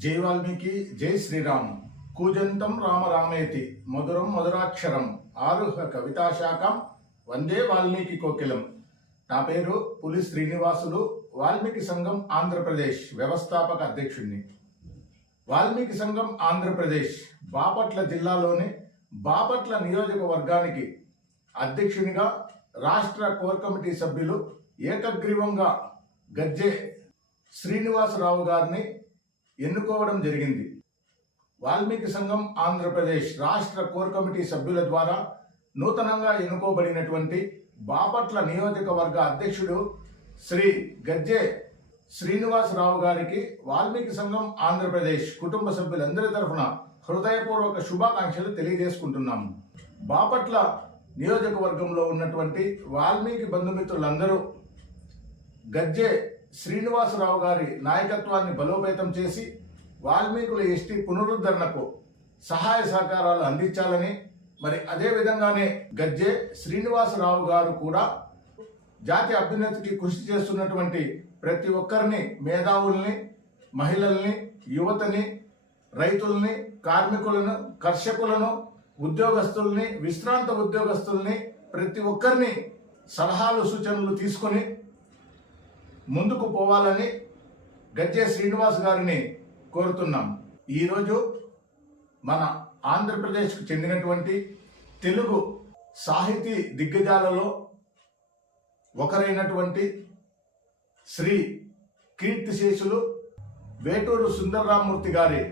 జై వాల్మీకి జై శ్రీరామ్. కూజంతం రామ రామేతి. మధురం మధురాక్షరం. ఆరుహ కవితాశాఖం వందే వాల్మీకి కోకిలం. నా పేరు పులి శ్రీనివాసులు. వాల్మీకి సంఘం ఆంధ్రప్రదేశ్. వ్యవస్థాపక అధ్యక్షుడిని వాల్మీకి సంఘం ఆంధ్రప్రదేశ్. బాపట్ల జిల్లాలోని బాపట్ల నియోజకవర్గానికి అధ్యక్షునిగా రాష్ట్ర కోర్ కమిటీ సభ్యులు ఏకగ్రీవంగా గజ్జె శ్రీనివాసరావు గారిని ఎన్నుకోవడం జరిగింది. వాల్మీకి సంఘం ఆంధ్రప్రదేశ్ రాష్ట్ర కోర్ కమిటీ సభ్యుల ద్వారా నూతనంగా ఎన్నుకోబడినటువంటి బాపట్ల నియోజకవర్గ అధ్యక్షుడు శ్రీ గజ్జె శ్రీనివాసరావు గారికి వాల్మీకి సంఘం ఆంధ్రప్రదేశ్ కుటుంబ సభ్యులందరి తరఫున హృదయపూర్వక శుభాకాంక్షలు తెలియజేసుకుంటున్నాము. బాపట్ల నియోజకవర్గంలో ఉన్నటువంటి వాల్మీకి బంధుమిత్రులందరూ గజ్జె శ్రీనివాసరావు గారి నాయకత్వాన్ని బలోపేతం చేసి వాల్మీకుల ఎస్టీ పునరుద్ధరణకు సహాయ సహకారాలు అందించాలని మరి అదే విధంగానే గజ్జె శ్రీనివాసరావు గారు కూడా జాతి అభ్యున్నతికి కృషి చేస్తున్నటువంటి ప్రతి ఒక్కరిని మేధావుల్ని మహిళల్ని యువతని రైతుల్ని కార్మికులను కర్షకులను ఉద్యోగస్తుల్ని విశ్రాంత ఉద్యోగస్తుల్ని ప్రతి ఒక్కరిని సలహాలు సూచనలు తీసుకొని ముందుకు పోవాలని గజ్జే శ్రీనివాస్ గారిని కోరుతున్నాం. ఈరోజు మన ఆంధ్రప్రదేశ్కు చెందినటువంటి తెలుగు సాహితీ దిగ్గజాలలో ఒకరైనటువంటి శ్రీ కీర్తిశేషులు వేటూరు సుందరరామూర్తి గారి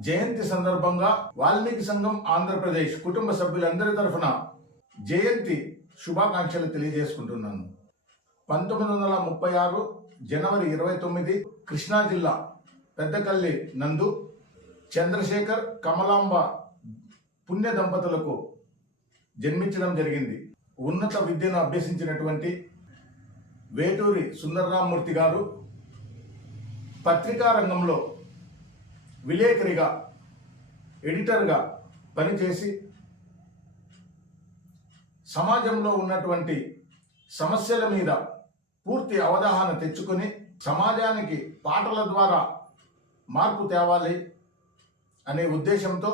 జయంతి సందర్భంగా వాల్మీకి సంఘం ఆంధ్రప్రదేశ్ కుటుంబ సభ్యులందరి తరఫున జయంతి శుభాకాంక్షలు తెలియజేసుకుంటున్నాను. పంతొమ్మిది వందల ముప్పై ఆరు జనవరి ఇరవై తొమ్మిది కృష్ణా జిల్లా పెద్దకల్లి నందు చంద్రశేఖర్ కమలాంబ పుణ్య దంపతులకు జన్మించడం జరిగింది. ఉన్నత విద్యను అభ్యసించినటువంటి వేటూరి సుందరరామూర్తి గారు పత్రికా రంగంలో విలేకరిగా ఎడిటర్గా పనిచేసి సమాజంలో ఉన్నటువంటి సమస్యల మీద పూర్తి అవగాహన తెచ్చుకొని సమాజానికి పాటల ద్వారా మార్పు తేవాలి అనే ఉద్దేశంతో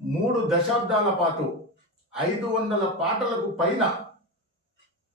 మూడు దశాబ్దాల పాటు ఐదు వందల పాటలకు పైన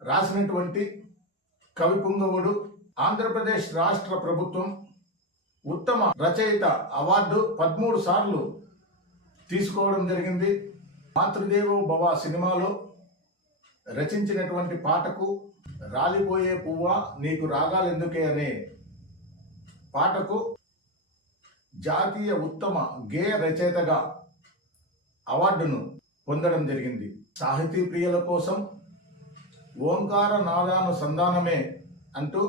రాసినటువంటి కవి పుంగవుడు ఆంధ్రప్రదేశ్ రాష్ట్ర ప్రభుత్వం ఉత్తమ రచయిత అవార్డు పదమూడు సార్లు తీసుకోవడం జరిగింది. మాతృదేవో భవ సినిమాలో రచించినటువంటి పాటకు రాలిపోయే పువ్వ? నీకు రాగాలెందుకే అనే పాటకు జాతీయ ఉత్తమ గేయ రచయితగా అవార్డును పొందడం జరిగింది. సాహితీ ప్రియుల కోసం ఓంకార నాదానుసంధానమే అంటూ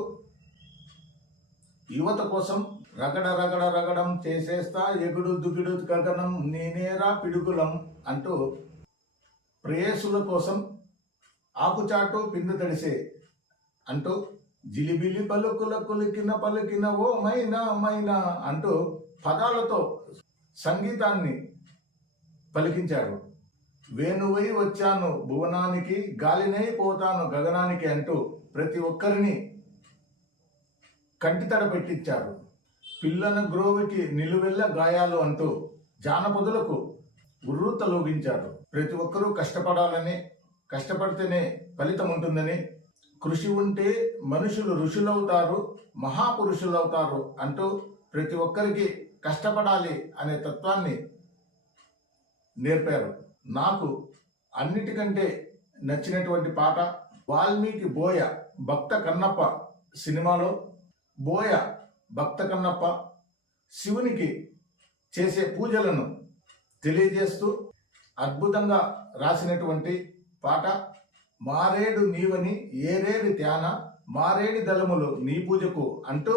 యువత కోసం రగడ రగడ రగడం చేసేస్తా ఎగుడు దుగుడు గగనం నేనేరా పిడుగులం అంటూ ప్రేయసుల కోసం ఆకుచాటు పిండు తడిసే అంటూ జిలిబిలి పలుకుల కులికిన పలికిన ఓ మైనా మైనా అంటూ పదాలతో సంగీతాన్ని పలికించారు. వేణువై వచ్చాను భువనానికి గాలినై పోతాను గగనానికి అంటూ ప్రతి ఒక్కరిని కంటితడ పెట్టించారు పిల్లన గ్రోవికి నిలువెల్ల గాయాలు అంటూ జానపదులకు ఉర్రూత లోగించాడు ప్రతి ఒక్కరూ కష్టపడాలని కష్టపడితేనే ఫలితం ఉంటుందని కృషి ఉంటే మనుషులు ఋషులవుతారు మహాపురుషులవుతారు అంటూ ప్రతి ఒక్కరికి కష్టపడాలి అనే తత్వాన్ని నేర్పారు. నాకు అన్నిటికంటే నచ్చినటువంటి పాట వాల్మీకి బోయ భక్త కన్నప్ప సినిమాలో. బోయ భక్త కన్నప్ప శివునికి చేసే పూజలను తెలియజేస్తూ అద్భుతంగా రాసినటువంటి పాట మారేడు నీవని ఏరేడి త్యాన మారేడి దళములు నీ పూజకు అంటూ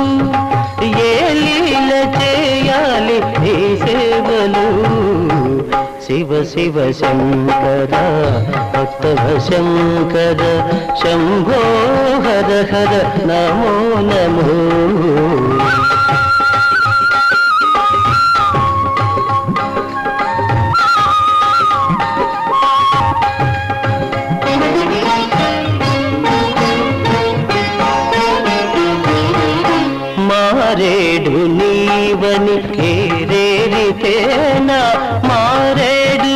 శివ శివ శంకర భక్తవ శంకర శంభో హర హర నమో నమో. మారేడు నీవని ఏరేరితేనా మారేడు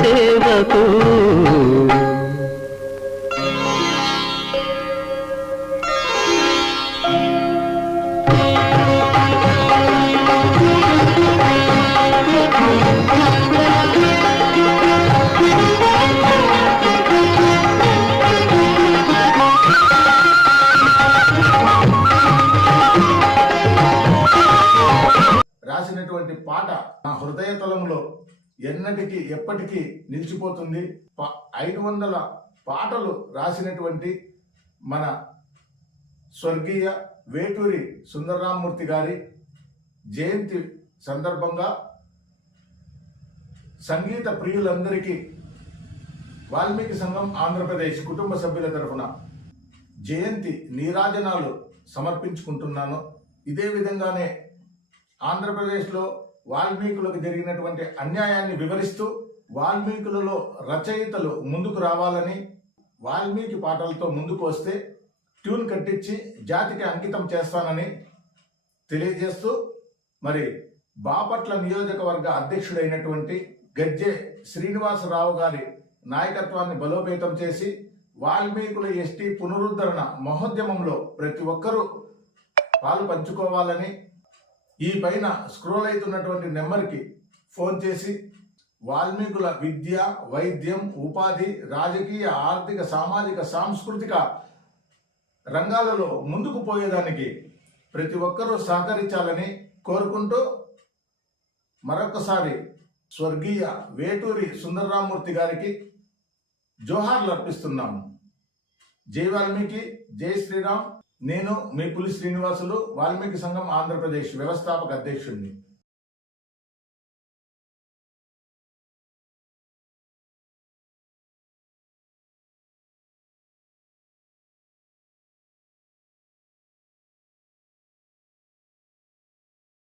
సేవకు ఎప్పటికీ ఎప్పటికీ నిలిచిపోతుంది. ఐదు వందల పాటలు రాసినటువంటి మన స్వర్గీయ వేటూరి సుందరరామూర్తి గారి జయంతి సందర్భంగా సంగీత ప్రియులందరికీ వాల్మీకి సంఘం ఆంధ్రప్రదేశ్ కుటుంబ సభ్యుల తరఫున జయంతి నీరాజనాలు సమర్పించుకుంటున్నాను. ఇదే విధంగానే ఆంధ్రప్రదేశ్లో వాల్మీకులకు జరిగినటువంటి అన్యాయాన్ని వివరిస్తూ వాల్మీకులలో రచయితలు ముందుకు రావాలని వాల్మీకి పాటలతో ముందుకు వస్తే ట్యూన్ కట్టించి జాతికి అంకితం చేస్తానని తెలియజేస్తూ మరి బాపట్ల నియోజకవర్గ అధ్యక్షుడైనటువంటి గజ్జె శ్రీనివాసరావు గారి నాయకత్వాన్ని బలోపేతం చేసి వాల్మీకుల ఎస్టీ పునరుద్ధరణ మహోద్యమంలో ప్రతి ఒక్కరూ పాలు పంచుకోవాలని ఈ పైన స్క్రోల్ అవుతున్నటువంటి నెంబర్కి ఫోన్ చేసి వాల్మీకుల విద్య వైద్యం ఉపాధి రాజకీయ ఆర్థిక సామాజిక సాంస్కృతిక రంగాలలో ముందుకు పోయేదానికి ప్రతి ఒక్కరూ సహకరించాలని కోరుకుంటూ మరొకసారి స్వర్గీయ వేటూరి సుందరరామూర్తి గారికి జోహార్లు అర్పిస్తున్నాము. జై వాల్మీకి జై శ్రీరామ్. నేను మీ పులి శ్రీనివాసులు వాల్మీకి సంఘం ఆంధ్రప్రదేశ్ వ్యవస్థాపక అధ్యక్షుడిని.